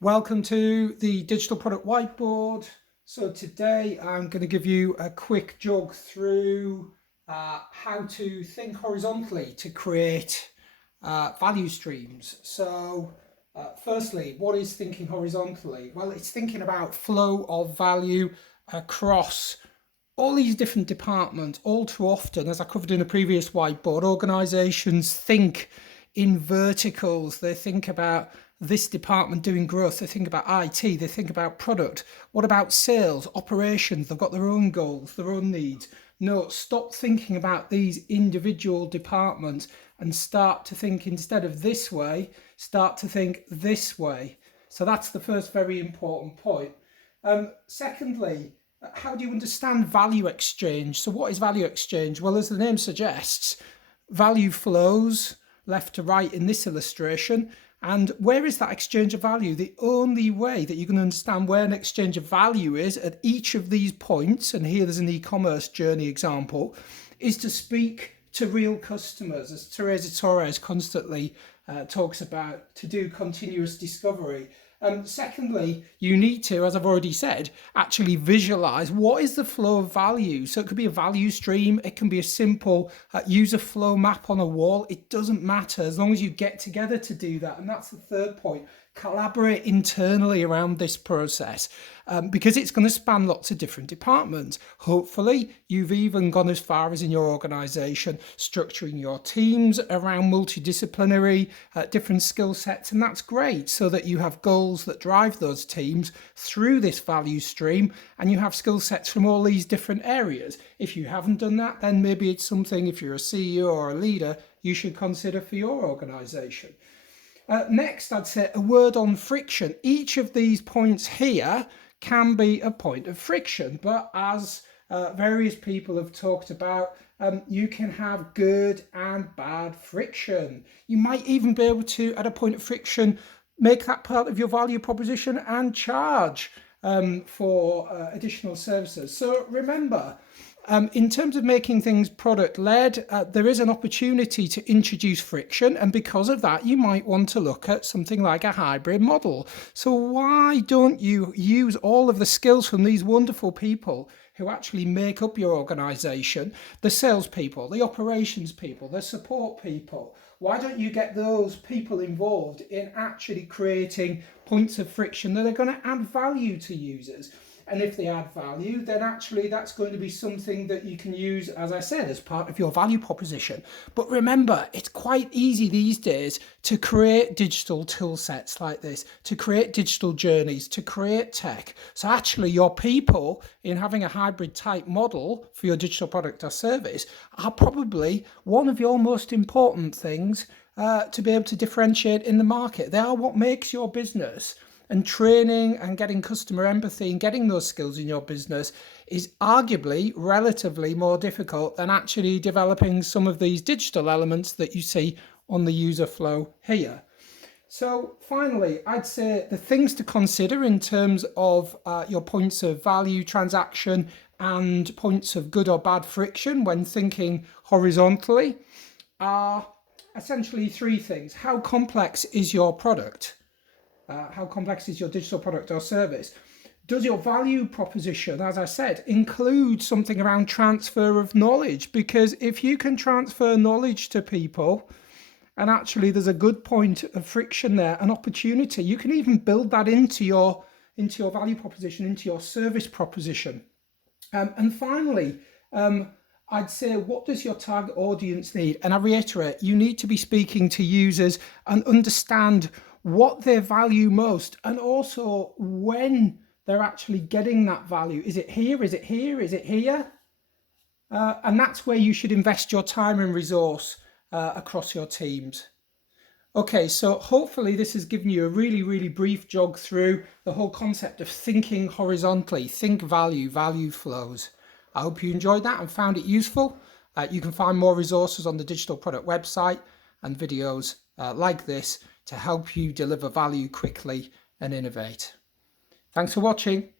Welcome to the Digital Product Whiteboard. So today I'm going to give you a quick jog through how to think horizontally to create value streams. So firstly, what is thinking horizontally? Well, it's thinking about flow of value across all these different departments. All too often, as I covered in a previous whiteboard, organizations think in verticals. They think about this department doing growth, they think about IT, they think about product. What about sales, operations? They've got their own goals, their own needs. No, stop thinking about these individual departments and start to think, instead of this way, start to think this way. So that's the first very important point. Secondly, how do you understand value exchange? So what is value exchange? Well, as the name suggests, value flows left to right in this illustration. And where is that exchange of value? The only way that you can understand where an exchange of value is at each of these points, and here there's an e-commerce journey example, is to speak to real customers, as Teresa Torres constantly talks about, to do continuous discovery. Secondly, you need to, as I've already said, actually visualize what is the flow of value. So it could be a value stream, it can be a simple user flow map on a wall. It doesn't matter as long as you get together to do that. And that's the third point. Collaborate internally around this process because it's going to span lots of different departments. Hopefully, you've even gone as far as in your organization structuring your teams around multidisciplinary different skill sets, and that's great so that you have goals that drive those teams through this value stream and you have skill sets from all these different areas. If you haven't done that, then maybe it's something, if you're a CEO or a leader, you should consider for your organization. Next, I'd say a word on friction. Each of these points here can be a point of friction, but as various people have talked about, you can have good and bad friction. You might even be able to, at a point of friction, make that part of your value proposition and charge for additional services. So remember, in terms of making things product-led, there is an opportunity to introduce friction, and because of that, you might want to look at something like a hybrid model. So why don't you use all of the skills from these wonderful people who actually make up your organization, the salespeople, the operations people, the support people? Why don't you get those people involved in actually creating points of friction that are going to add value to users? And if they add value, then actually that's going to be something that you can use, as I said, as part of your value proposition. But remember, it's quite easy these days to create digital tool sets like this, to create digital journeys, to create tech. So actually your people, in having a hybrid type model for your digital product or service, are probably one of your most important things to be able to differentiate in the market. They are what makes your business. And training and getting customer empathy and getting those skills in your business is arguably relatively more difficult than actually developing some of these digital elements that you see on the user flow here. So finally, I'd say the things to consider in terms of your points of value, transaction, and points of good or bad friction when thinking horizontally are essentially three things. How complex is your product? How complex is your digital product or service? Does your value proposition, as I said, include something around transfer of knowledge? Because if you can transfer knowledge to people, and actually there's a good point of friction there, an opportunity, you can even build that into your value proposition, into your service proposition. And finally, I'd say, what does your target audience need? And I reiterate, you need to be speaking to users and understand what they value most, and also when they're actually getting that value. Is it here? Is it here? Is it here? And that's where you should invest your time and resource across your teams. Okay, so hopefully this has given you a really, really brief jog through the whole concept of thinking horizontally. Think value, value flows. I hope you enjoyed that and found it useful. You can find more resources on the Digital Product website and videos like this to help you deliver value quickly and innovate. Thanks for watching.